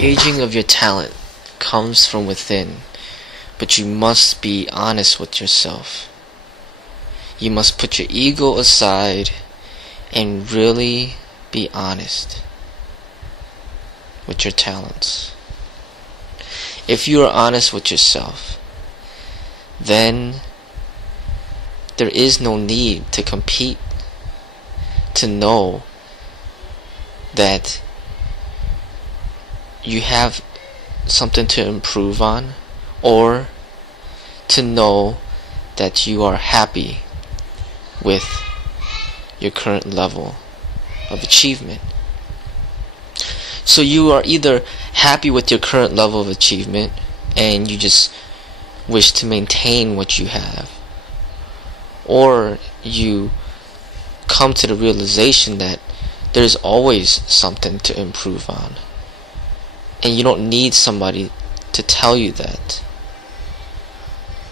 Gauging of your talent comes from within, but you must be honest with yourself. You must put your ego aside and really be honest with your talents. If you are honest with yourself, then there is no need to compete, to know that you have something to improve on, or to know that you are happy with your current level of achievement. So you are either happy with your current level of achievement and you just wish to maintain what you have, or you come to the realization that there's always something to improve on, and you don't need somebody to tell you that,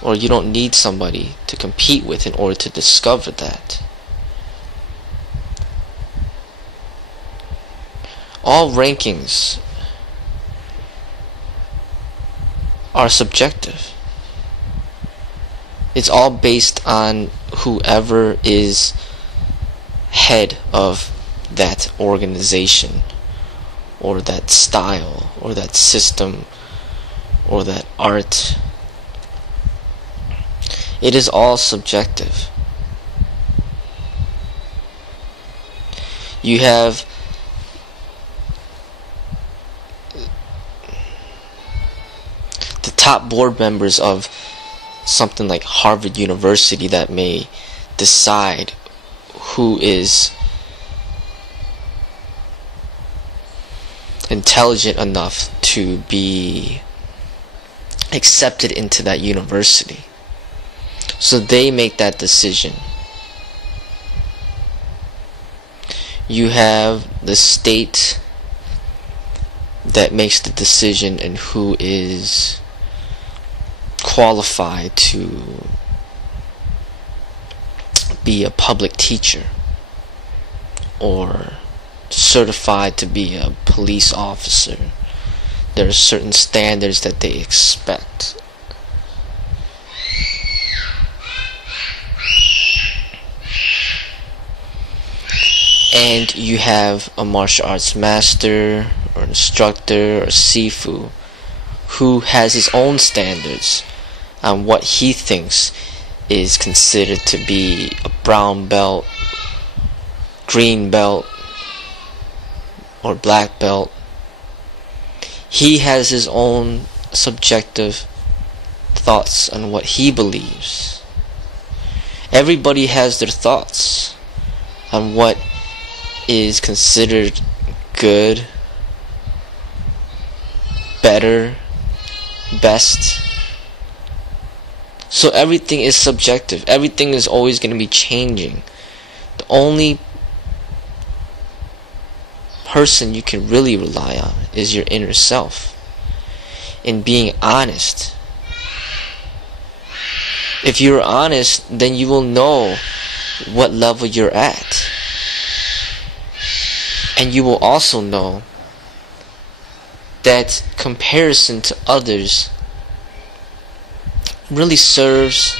or you don't need somebody to compete with in order to discover that. All rankings are subjective. It's all based on whoever is head of that organization, or that style, or that system, or that art. It is all subjective. You have the top board members of something like Harvard University that may decide who is intelligent enough to be accepted into that university. So they make that decision. You have the state that makes the decision and who is qualified to be a public teacher or certified to be a police officer. There are certain standards that they expect. And you have a martial arts master or an instructor or sifu who has his own standards on what he thinks is considered to be a brown belt, green belt, or black belt. He has his own subjective thoughts on what he believes. Everybody has their thoughts on what is considered good, better, best. So everything is subjective. Everything is always going to be changing. The only person you can really rely on is your inner self, in being honest. If you're honest, then you will know what level you're at, and you will also know that comparison to others really serves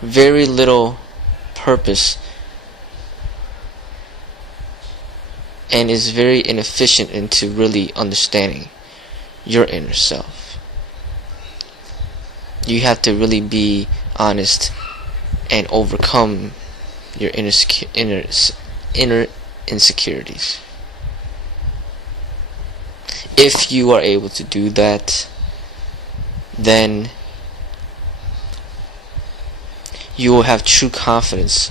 very little purpose and is very inefficient into really understanding your inner self. You have to really be honest and overcome your inner insecurities. If you are able to do that, then you will have true confidence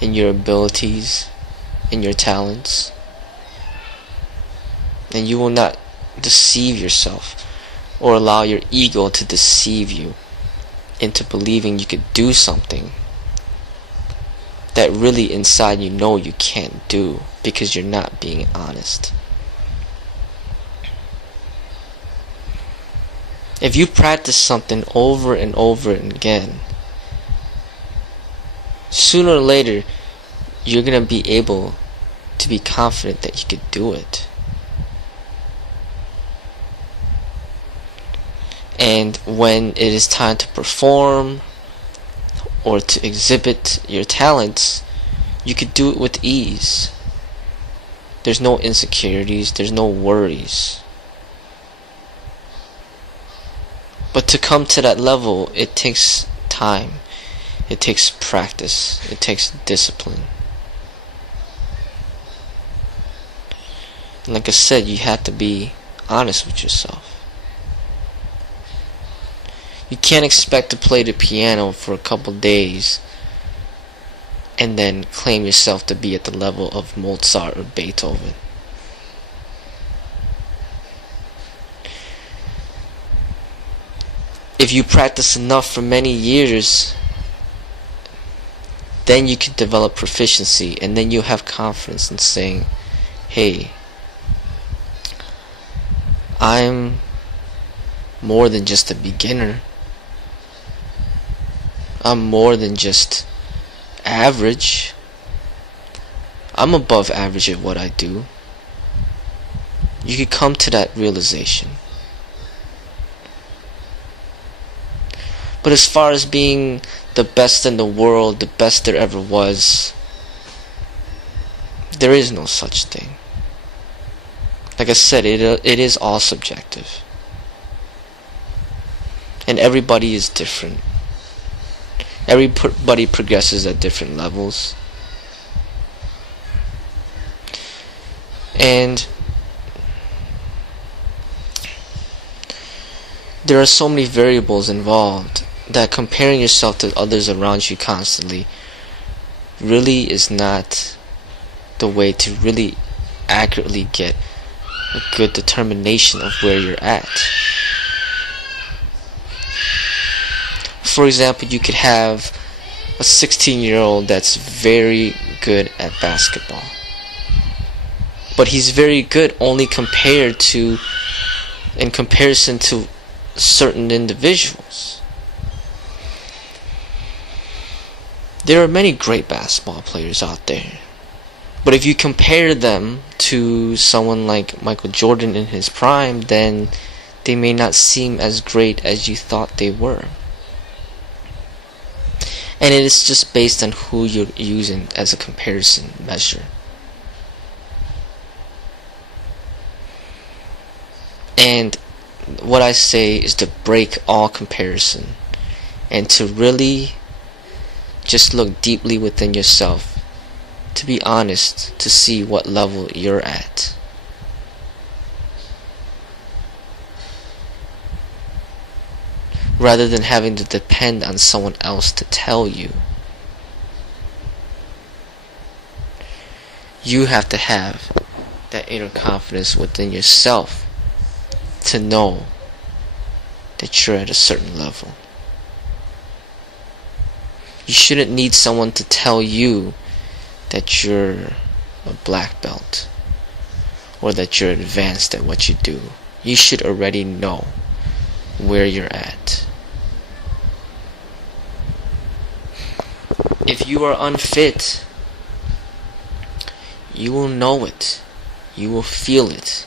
in your abilities, in your talents, and you will not deceive yourself or allow your ego to deceive you into believing you could do something that really inside you know you can't do because you're not being honest. If you practice something over and over again, sooner or later you're going to be able to be confident that you could do it. And when it is time to perform or to exhibit your talents, you could do it with ease. There's no insecurities, there's no worries. But to come to that level, it takes time, it takes practice, it takes discipline. And like I said, you have to be honest with yourself. You can't expect to play the piano for a couple days and then claim yourself to be at the level of Mozart or Beethoven. If you practice enough for many years, then you can develop proficiency, and then you have confidence in saying, hey, I'm more than just a beginner. I'm more than just average. I'm above average at what I do. You could come to that realization. But as far as being the best in the world, the best there ever was, there is no such thing. Like I said, it is all subjective. And everybody is different. Everybody progresses at different levels. And there are so many variables involved that comparing yourself to others around you constantly really is not the way to really accurately get a good determination of where you're at. For example, you could have a 16-year-old that's very good at basketball, but he's very good only in comparison to certain individuals. There are many great basketball players out there, but if you compare them to someone like Michael Jordan in his prime, then they may not seem as great as you thought they were. And it is just based on who you're using as a comparison measure. And what I say is to break all comparison and to really just look deeply within yourself, to be honest, to see what level you're at. Rather than having to depend on someone else to tell you. You have to have that inner confidence within yourself to know that you're at a certain level. You shouldn't need someone to tell you that you're a black belt or that you're advanced at what you do. You should already know where you're at. If you are unfit, you will know it. You will feel it.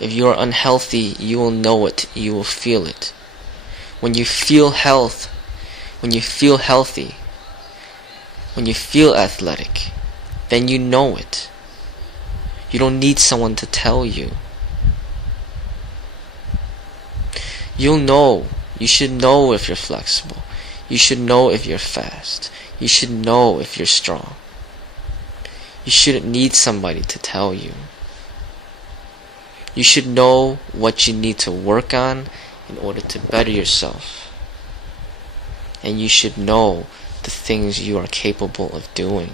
If you are unhealthy, you will know it. You will feel it. When you feel health, when you feel healthy, when you feel athletic, then you know it. You don't need someone to tell you. You'll know. You should know if you're flexible. You should know if you're fast. You should know if you're strong. You shouldn't need somebody to tell you. You should know what you need to work on in order to better yourself. And you should know the things you are capable of doing.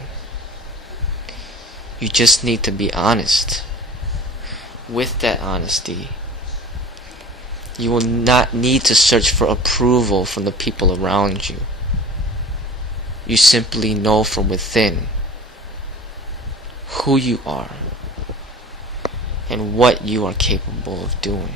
You just need to be honest. With that honesty, you will not need to search for approval from the people around you. You simply know from within who you are and what you are capable of doing.